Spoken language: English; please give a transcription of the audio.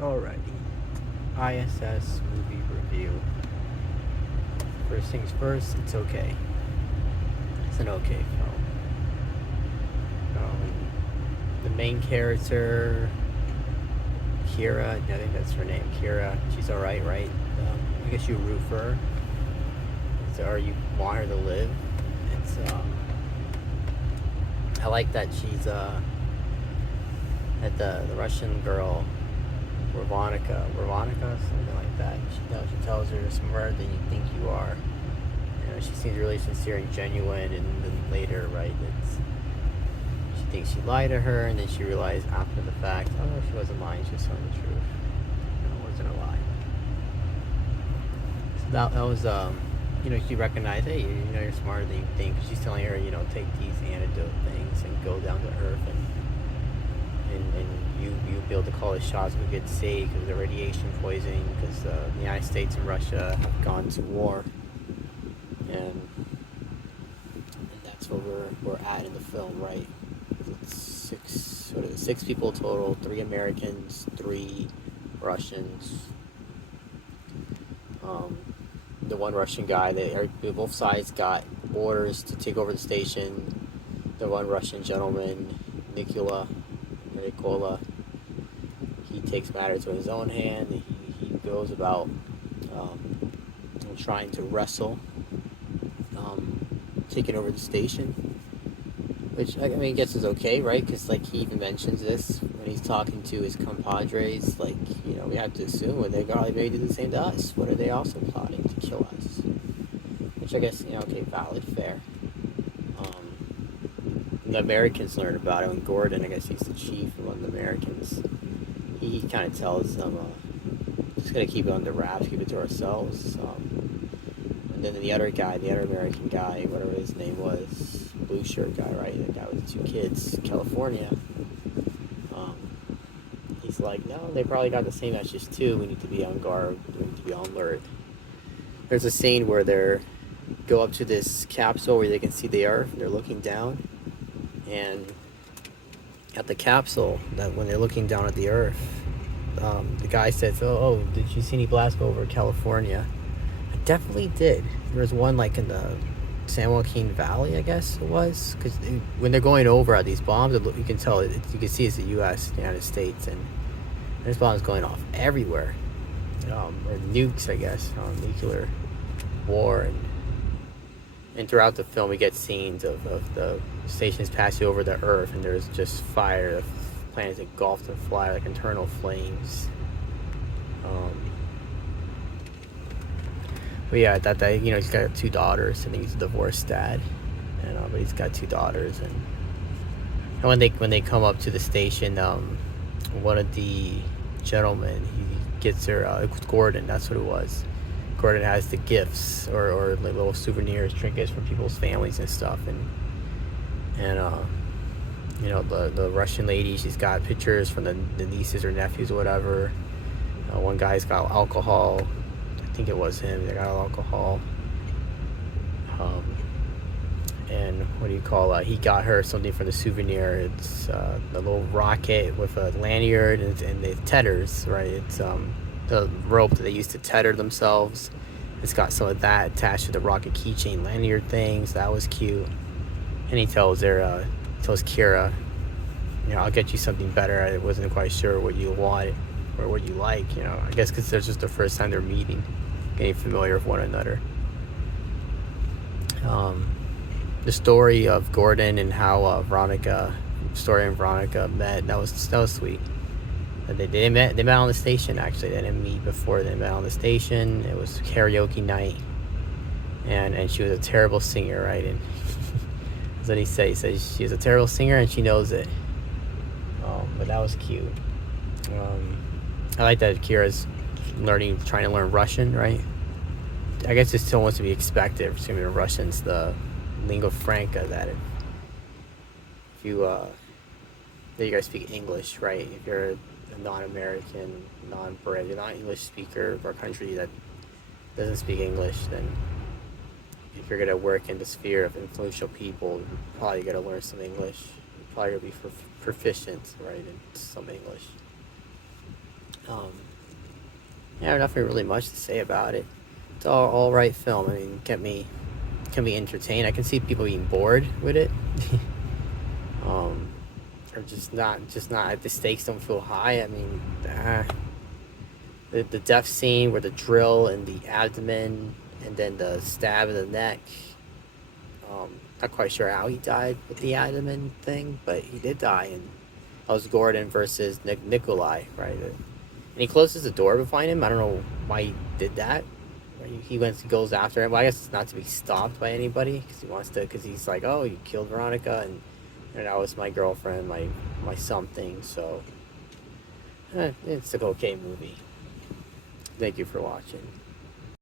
Alrighty. I.S.S. movie review. First things first, it's okay. It's an okay film. Um, the main character, Kira, I think that's her name, Kira, she's alright, right? I guess you root for her. So, or you want her to live. It's, I like that she's, at the Russian girl, Veronica, something like that. She tells her you're smarter than you think you are. She seems really sincere and genuine, and then later, right, she thinks she lied to her, and then she realized after the fact, oh, she wasn't lying, she was telling the truth. It wasn't a lie. So that was, she recognized, hey, you're smarter than you think. She's telling her, take these antidote things and go down to earth, and you'll be able to call the shots who gets saved because of the radiation poisoning, because the United States and Russia have gone to war. And that's where we're at in the film, right? It's six people total, 3 Americans, 3 Russians. The one Russian guy, both sides got orders to take over the station. The one Russian gentleman, Nikola, he takes matters in his own hand. He goes about trying to wrestle, taking over the station, which I mean, I guess is okay, right? Because like he even mentions this when he's talking to his compadres. Like, we have to assume when they probably may do the same to us. What are they also plotting to kill us? Which I guess, okay, valid, fair. The Americans learn about it when Gordon, I guess he's the chief of one of the Americans. He kind of tells them, just gonna keep it under wraps, keep it to ourselves. And then the other American guy, whatever his name was, blue shirt guy, right? The guy with the 2 kids, California. He's like, no, they probably got the same message too. We need to be on guard. We need to be on alert. There's a scene where they go up to this capsule where they can see the Earth. They're looking down, and at the capsule, that when they're looking down at the Earth, the guy says, "Oh, did you see any blast over California?" I definitely did. There was one like in the San Joaquin Valley, I guess it was, because when they're going over at these bombs, you can tell you can see it's the U.S., the United States, and there's bombs going off everywhere, or nukes, I guess, nuclear war, and throughout the film we get scenes of the stations passing over the Earth, and there's just fire, the planets engulfed in fire like internal flames. But yeah, that he's got 2 daughters. I think he's a divorced dad, but he's got 2 daughters, and when they come up to the station, one of the gentlemen, he gets her, it was Gordon, that's what it was. Gordon has the gifts or like little souvenirs, trinkets from people's families and stuff, and the Russian lady, she's got pictures from the nieces or nephews or whatever. One guy's got alcohol. I think it was him. They got alcohol. And what do you call it? He got her something for the souvenir. It's a little rocket with a lanyard and the tethers, right? It's the rope that they used to tether themselves. It's got some of that attached to the rocket keychain lanyard things. That was cute. And he tells Kira, I'll get you something better. I wasn't quite sure what you wanted or what you like. I guess because it's just the first time they're meeting, getting familiar with one another. The story of Gordon and how Veronica met, that was sweet. They met on the station, actually. They didn't meet before. They met on the station. It was karaoke night, and she was a terrible singer, right? And that's what he said. He says she was a terrible singer and she knows it. But that was cute. I like that Kira's trying to learn Russian, right? I guess it's still wants to be expected, assuming Russian's the lingua franca, that if you that you guys speak English, right? If you're a non-American, non-bred, you're not an English speaker of our country that doesn't speak English, then if you're gonna work in the sphere of influential people, you're probably gonna learn some English. You're probably gonna be proficient, right, in some English. Um, yeah, nothing really much to say about it. It's all right film. I mean, kept me entertained. I can see people being bored with it. um, or just not. The stakes don't feel high. I mean, the death scene where the drill in the abdomen and then the stab in the neck. Not quite sure how he died with the abdomen thing, but he did die. And that was Gordon versus Nikolai, right? And he closes the door behind him. I don't know why he did that. He goes after him. Well, I guess it's not to be stopped by anybody because he wants to. Because he's like, oh, you killed Veronica, and that was my girlfriend, my something. So it's an okay movie. Thank you for watching.